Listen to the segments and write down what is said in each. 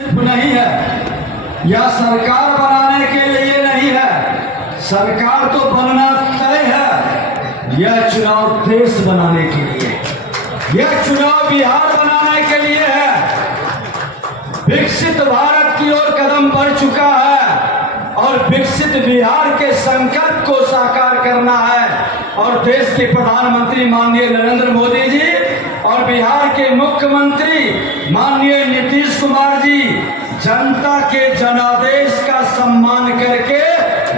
नहीं है, यह सरकार बनाने के लिए नहीं है। सरकार तो बनना तय है, यह चुनाव देश बनाने के लिए, यह चुनाव बिहार बनाने के लिए है। विकसित भारत की ओर कदम बढ़ चुका है और विकसित बिहार के संकल्प को साकार करना है। और देश के प्रधानमंत्री माननीय नरेंद्र मोदी जी और बिहार के मुख्यमंत्री माननीय नीतीश कुमार जी जनता के जनादेश का सम्मान करके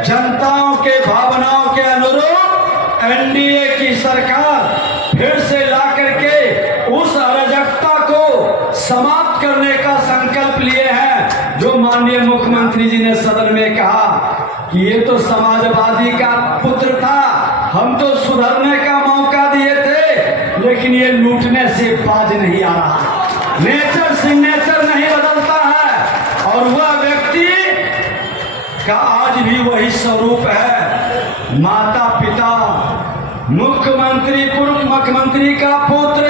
जनताओं के भावनाओं के अनुरूप एनडीए की सरकार फिर से ला करके उस अराजकता को समाप्त करने का संकल्प लिए हैं। जो माननीय मुख्यमंत्री जी ने सदन में कहा कि ये तो समाजवादी का पुत्र था, हम तो सुधरने का मौका दिए थे, लेकिन ये लूटने से बाज नहीं आ रहा। नेचर सिग्नेचर नहीं बदलता है और वह व्यक्ति का आज भी वही स्वरूप है। माता पिता मुख्यमंत्री पूर्व मुख्यमंत्री का पुत्र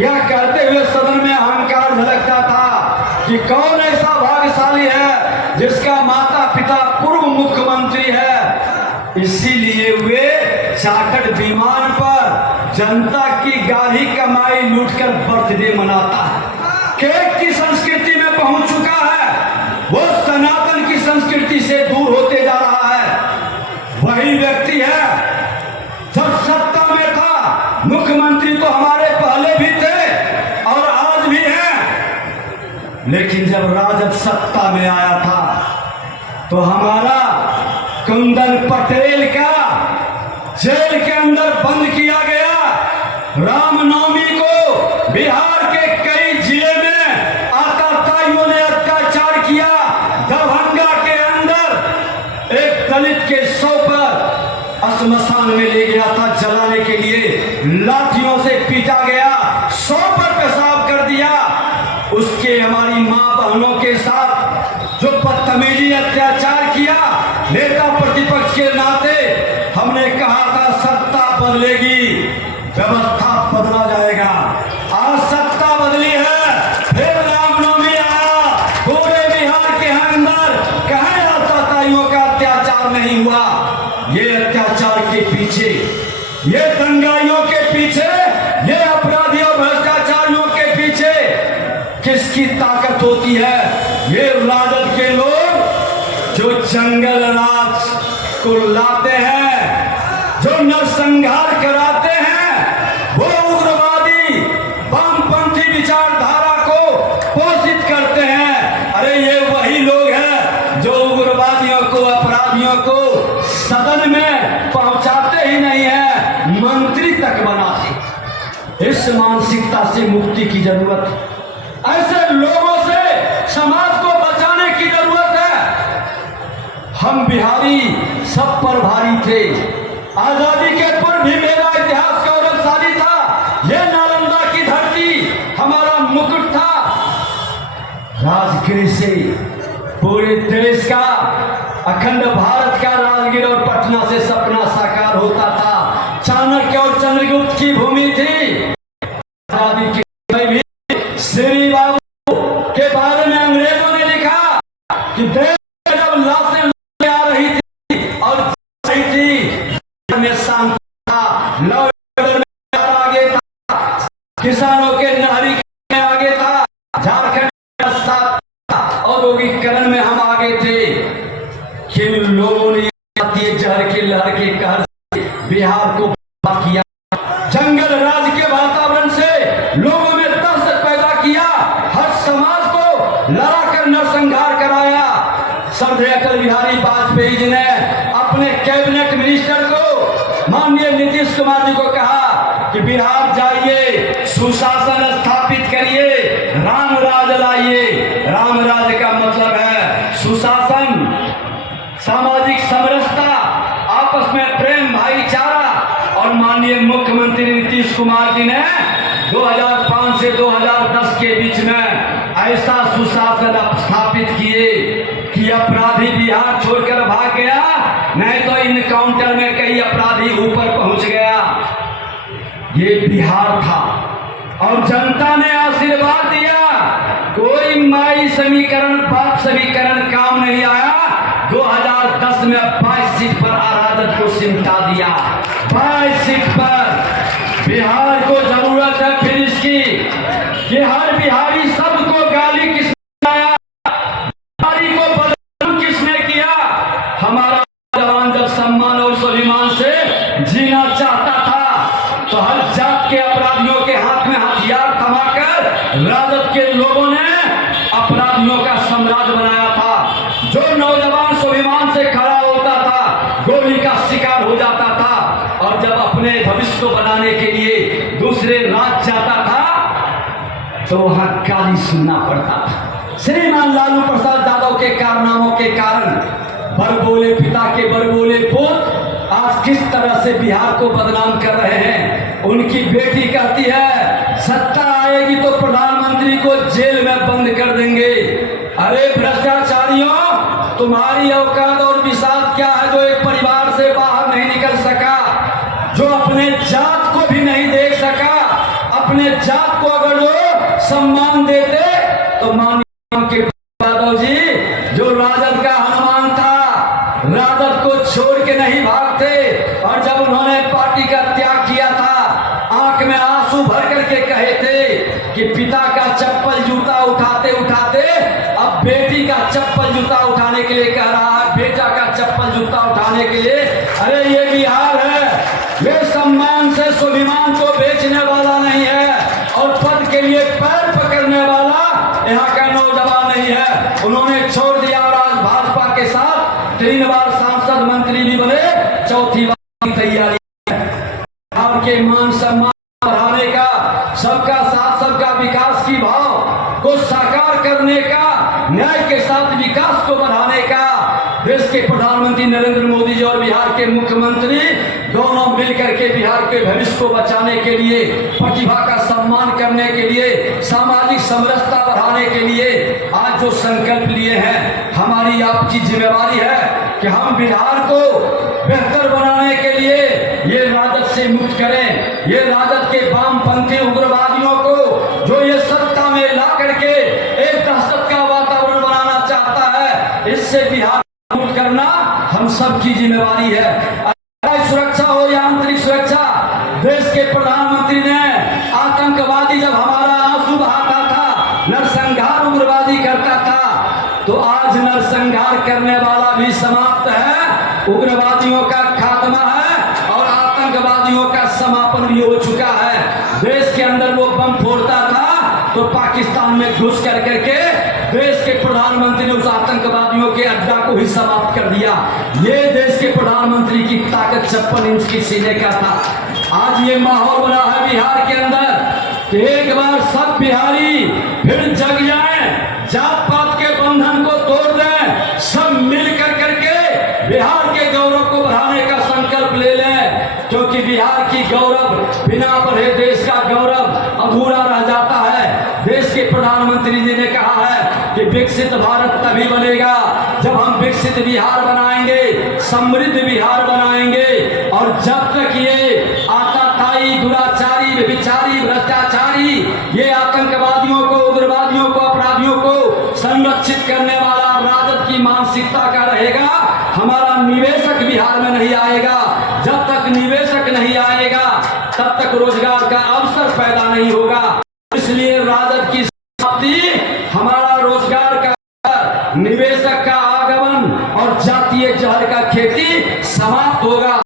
यह कहते हुए सदन में अहंकार झलकता था कि कौन ऐसा भाग्यशाली है जिसका माता पिता पूर्व मुख्यमंत्री है। इसीलिए वे चार्टर्ड विमान पर जनता की गाढ़ी कमाई लूटकर बर्थडे मनाता है। केक की संस्कृति में पहुंच चुका है, वो सनातन की संस्कृति से दूर होते जा रहा है। वही व्यक्ति है जब सत्ता में था, मुख्यमंत्री तो हमारे पहले भी थे और आज भी हैं, लेकिन जब राजद सत्ता में आया था तो हमारा कुंदन पटेल का जेल के अंदर बंद किया गया। रामनवमी को बिहार के कई जिले में आतताइयों ने अत्याचार किया। दरभंगा के अंदर एक दलित के शव पर श्मशान में ले गया था जलाने के लिए, लाठियों से पीटा गया, शव पर पेशाब कर दिया। उसके हमारी मां बहनों के साथ जो बदतमीजी अत्याचार किया, नेता प्रतिपक्ष के नाते हमने कहा था सत्ता बदलेगी, व्यवस्था बदला जाएगा। आज सत्ता बदली है, फिर रामनवमी आया, पूरे बिहार के अंदर कहीं आतताइयों का अत्याचार नहीं हुआ। ये अत्याचार के पीछे, ये दंगाइयों के पीछे, ये अपराधियों भ्रष्टाचारियों के पीछे किसकी ताकत होती है? ये राजद के लोग जो जंगल राज को लाते हैं, जो नरसंहार कराते हैं, वो उग्रवादी वामपंथी विचारधारा को पोषित करते हैं। अरे ये वही लोग हैं जो उग्रवादियों को, अपराधियों को सदन में पहुंचाते ही नहीं है, मंत्री तक बनाते। इस मानसिकता से मुक्ति की जरूरत है। ऐसे लोगों से समाज को बचाने की जरूरत है। हम बिहारी सब पर भारी थे। आजादी के पूर्व भी मेरा इतिहास गौरवशाली था। ये नालंदा की धरती हमारा मुकुट था। राजगीर से पूरे देश का, अखंड भारत का राजगीर और पटना से सपना साकार होता था। चाणक्य और चंद्रगुप्त की भूमि थी। आजादी की भी श्री बाबू के बारे में अंग्रेजों ने लिखा कि देश जब लाशें आ रही थी और रही थी में शांत था, लॉ में आगे था, किसानों के नहरी में आगे था, झारखंड में साथ था, औद्योगिकरण में हम आगे थे। किन लोगों ने जहर की लहर के कहर से बिहार को किया। जंगल राज के वातावरण से लोगों में दहशत पैदा किया, हर समाज को लड़ाकर नरसंहार कराया। श्रद्धेय अटल बिहारी वाजपेयी जी ने अपने कैबिनेट मिनिस्टर को माननीय नीतीश कुमार जी को कहा कि बिहार जाइए, सुशासन स्थापित करिए, राम राज लाइए। राम राज का मतलब है सुशासन, सामाजिक समरसता, आपस में प्रेम भाईचारा। और माननीय मुख्यमंत्री नीतीश कुमार जी ने 2005 से 2010 के बीच में ऐसा सुशासन स्थापित किए कि अपराधी बिहार छोड़कर भाग गया, नहीं तो इनकाउंटर में कई अपराधी ऊपर पहुंच गया। ये बिहार था और जनता ने आशीर्वाद दिया। कोई कोई माई समीकरण बाप समीकरण काम नहीं आया। 2010 में 22 सीट पर राजद को सिमटा दिया। 22 सीट पर बिहार को जरूरत है फिर इसकी कि हर बिहारी सबको गाली किसने आया, बिहारी को बदनाम किसने किया। हमारा जवान जब सम्मान और स्वाभिमान से जीना चाहता था तो हर जात के अपराधियों के हाथ में हथियार थमाकर राजद के लोगों ने अपराधियों का साम्राज्य बनाया था। जो नौजवान स्वाभिमान से खड़ा होता था गोली का शिकार हो जाता था, और जब अपने भविष्य को बनाने के लिए दूसरे राज्य जाता था तो वहां गाली सुनना पड़ता था। श्रीमान लालू प्रसाद यादव के कारनामों के कारण बड़बोले पिता के बड़बोले पुत्र आज किस तरह से बिहार को बदनाम कर रहे हैं। उनकी बेटी कहती है सत्ता आएगी तो प्रधानमंत्री को जेल में बंद कर देंगे। अरे भ्रष्टाचारियों, तुम्हारी औकात और विशाल क्या है जो एक परिवार से बाहर नहीं निकल सका, जो अपने जात को भी नहीं देख सका। अपने जात को अगर जो सम्मान देते तो माननीय के यादव जी जो राजद का हनुमान था, राजद को छोड़ के नहीं भागते, और जब उन्होंने पार्टी का त्याग किया था आंख में आंसू भर करके कहे थे कि पिता का चप्पल जूता उठाते उठाते अब बेटी का चप्पल जूता उठाने के लिए कह रहा है, बेटा का चप्पल जूता उठाने के लिए। अरे ये बिहार है, ये सम्मान से स्वाभिमान को बेचने वाला नहीं है और पद के लिए पैर पकड़ने वाला यहाँ का नौजवान नहीं है। उन्होंने छोड़ दिया और आज भाजपा के साथ 3 बार सांसद मंत्री भी बने, 4थी बार की तैयारी है। आपके मान सम्मान बढ़ाने का, सबका साथ सबका विकास की भाव को साकार करने का, न्याय के साथ विकास को बढ़ाने का देश के प्रधानमंत्री नरेंद्र मोदी जी और बिहार के मुख्यमंत्री दोनों मिलकर के बिहार के भविष्य को बचाने के लिए, प्रतिभा का सम्मान करने के लिए, सामाजिक समरसता बढ़ाने के लिए आज जो संकल्प लिए हैं, हमारी आपकी जिम्मेवारी है कि हम बिहार को बेहतर बनाने के लिए ये राजद से मुक्त करें। ये राजद के वामपंथी उग्रवादियों को जो ये सत्ता में ला करके एक दहशत का वातावरण बनाना चाहता है, इससे बिहार मुक्त करना हम सबकी जिम्मेवारी है। सुरक्षा हो या आंतरिक सुरक्षा, देश के प्रधानमंत्री ने आतंकवादी जब हमारा आंसू बहाता था, नरसंहार उग्रवादी करता था, तो आज नरसंहार करने वाला भी समाप्त है, उग्रवादियों का खात्मा है और आतंकवादियों का समापन भी हो चुका है। देश के अंदर वो बम फोड़ता था तो पाकिस्तान में घुस कर करके देश के प्रधानमंत्री ने उस आतंकवादियों के अड्डा को ही समाप्त कर दिया। ये देश के प्रधानमंत्री की ताकत 56 इंच की सीने का था। आज ये माहौल बना है बिहार के अंदर कि एक बार सब बिहारी फिर जग जाएं, जात पात के बंधन को तोड़ दें, सब मिल कर करके बिहार के गौरव को बढ़ाने का संकल्प ले लें, क्योंकि बिहार की गौरव बिना बढ़े देश का गौरव अधूरा रह जाता है। देश के प्रधानमंत्री जी ने कहा है कि विकसित भारत तभी बनेगा जब हम विकसित बिहार बनाएंगे, समृद्ध बिहार बनाएंगे, और जब तक ये आताताई, दुराचारी, व्यभिचारी, भ्रष्टाचारी, ये आतंकवादियों को, उग्रवादियों को, अपराधियों को संरक्षित करने वाला राजद की मानसिकता का रहेगा, हमारा निवेशक बिहार में नहीं आएगा। जब तक निवेशक नहीं आएगा तब तक रोजगार का अवसर पैदा नहीं होगा। इसलिए राजद की समाप्ति हमारा रोजगार का, निवेशक का आगमन और जातीय जहर का खेती समाप्त होगा।